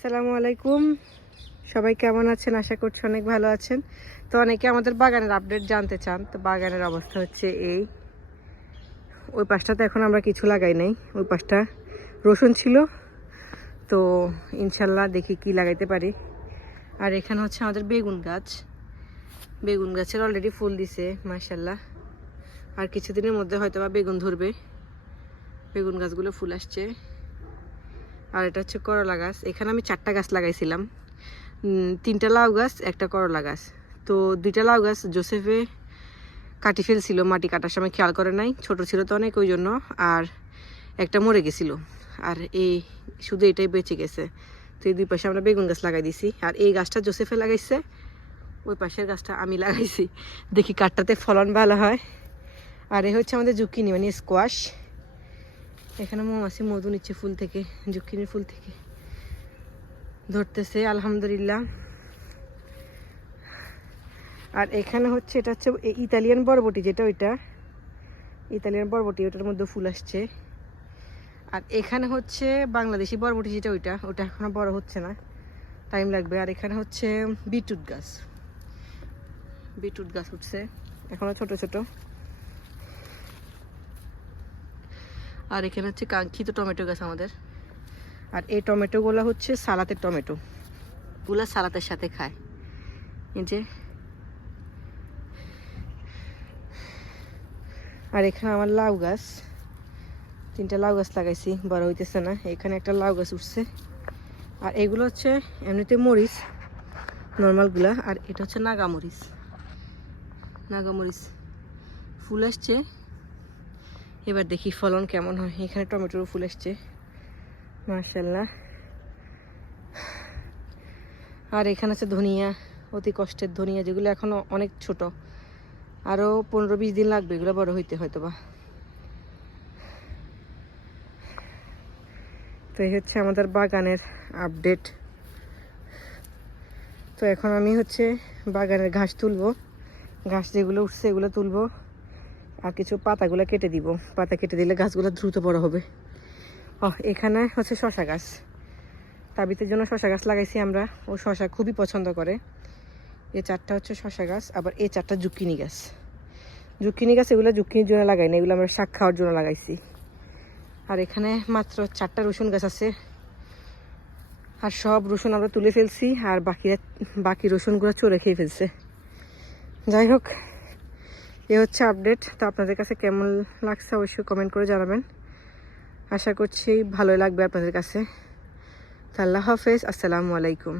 আসসালামু আলাইকুম। সবাই কেমন আছেন? আশা করছি অনেক ভালো আছেন। তো অনেকে আমাদের বাগানের আপডেট জানতে চান। তো বাগানের অবস্থা হচ্ছে এই। ওই পাশটাতে এখন আমরা কিছু লাগাই নাই। ওই পাশটা রসুন ছিল। তো ইনশাল্লাহ দেখি কি লাগাইতে পারি। আর এখানে হচ্ছে আমাদের বেগুন গাছ। বেগুন গাছের অলরেডি ফুল দিছে মার্শাল্লাহ আর কিছুদিনের মধ্যে হয়তো বা বেগুন ধরবে। বেগুন গাছগুলো ফুল আসছে। আর এটা হচ্ছে করলা গাছ। এখানে আমি চারটা গাছ লাগাইছিলাম। তিনটা লাউ গাছ, একটা করলা গাছ। তো দুইটা লাউ গাছ জোসেফে কাটি ফেলছিল, মাটি কাটার সময় খেয়াল করে নাই। ছোট ছিল তো অনেক ওই জন্য, আর একটা মরে গেছিল। আর এই শুধু এটাই বেঁচে গেছে। তো এই দুই পাশে আমরা বেগুন গাছ লাগাই দিছি। আর এই গাছটা জোসেফে লাগাইছে, ওই পাশের গাছটা আমি লাগাইছি। দেখি কাঠটাতে ফলন ভালো হয়। আর এ হচ্ছে আমাদের জুকিনি মানে স্কোয়াশ এখানে মৌমাছি মধু নিচ্ছে ফুল থেকে জুকিনির ফুল থেকে। ধরতেছে, আলহামদুলিল্লাহ। আর এখানে হচ্ছে, এটা হচ্ছে ইতালিয়ান বরবটি, যেটা ওইটা। ইতালিয়ান বরবটি, ওটার মধ্যে ফুল আসছে। আর এখানে হচ্ছে বাংলাদেশি বরবটি, যেটা ওইটা, ওটা এখনও বড় হচ্ছে না। টাইম লাগবে। আর এখানে হচ্ছে বিটুট গাছ। বিটুট গাছ উঠছে, এখনও ছোট ছোট। আর এখানে হচ্ছে কাঙ্ক্ষিত টমেটো গাছ আমাদের। আর এই টমেটোগুলো হচ্ছে সালাতের টমেটো। গুলা সালাতের সাথে খায়। এই যে। আর এখানে আমার লাউ গাছ। তিনটা লাউ গাছ লাগাইছি বড় হইতেছে না। এখানে একটা লাউ গাছ উঠছে। আর এগুলো হচ্ছে এমনিতে মরিচ নর্মালগুলা আর এটা হচ্ছে নাগা মরিচ। নাগা ফুল আসছে। এবার দেখি ফলন কেমন হয়। এখানে টমেটোর ফুল এসছে। মার্শাল্লাহ আর এখানে আছে ধনিয়া, অতি কষ্টের ধনিয়া, যেগুলো এখনও অনেক ছোট। আরও পনেরো বিশ দিন লাগবে, এগুলো বড় হইতে হয়তো বা তো এই হচ্ছে আমাদের বাগানের আপডেট। তো এখন আমি হচ্ছে বাগানের ঘাস তুলবো। ঘাস যেগুলো উঠছে এগুলো তুলবো। আর কিছু পাতাগুলো কেটে দিব। পাতা কেটে দিলে গাছগুলো দ্রুত বড় হবে। ও, এখানে হচ্ছে শশা গাছ। তাবিতের জন্য শশা গাছ লাগাইছি আমরা। ও শশা খুবই পছন্দ করে। এই চারটা হচ্ছে শশা গাছ, আবার এই চারটা জুকিনি গাছ। জুকিনি গাছ এগুলো জুকিনির জন্য লাগাই না এগুলো আমরা শাক খাওয়ার জন্য লাগাইছি। আর এখানে মাত্র চারটা রসুন গাছ আছে। আর সব রসুন আমরা তুলে ফেলছি, আর বাকিরা বাকি রসুনগুলো চড়ে খেয়ে ফেলছে। যাই হোক এ হচ্ছে আপডেট। তো আপনাদের কাছে কেমন লাগছে অবশ্যই কমেন্ট করে জানাবেন। আশা করছি ভালোই লাগবে আপনাদের কাছে। আল্লাহ হাফেজ, আসসালামু আলাইকুম।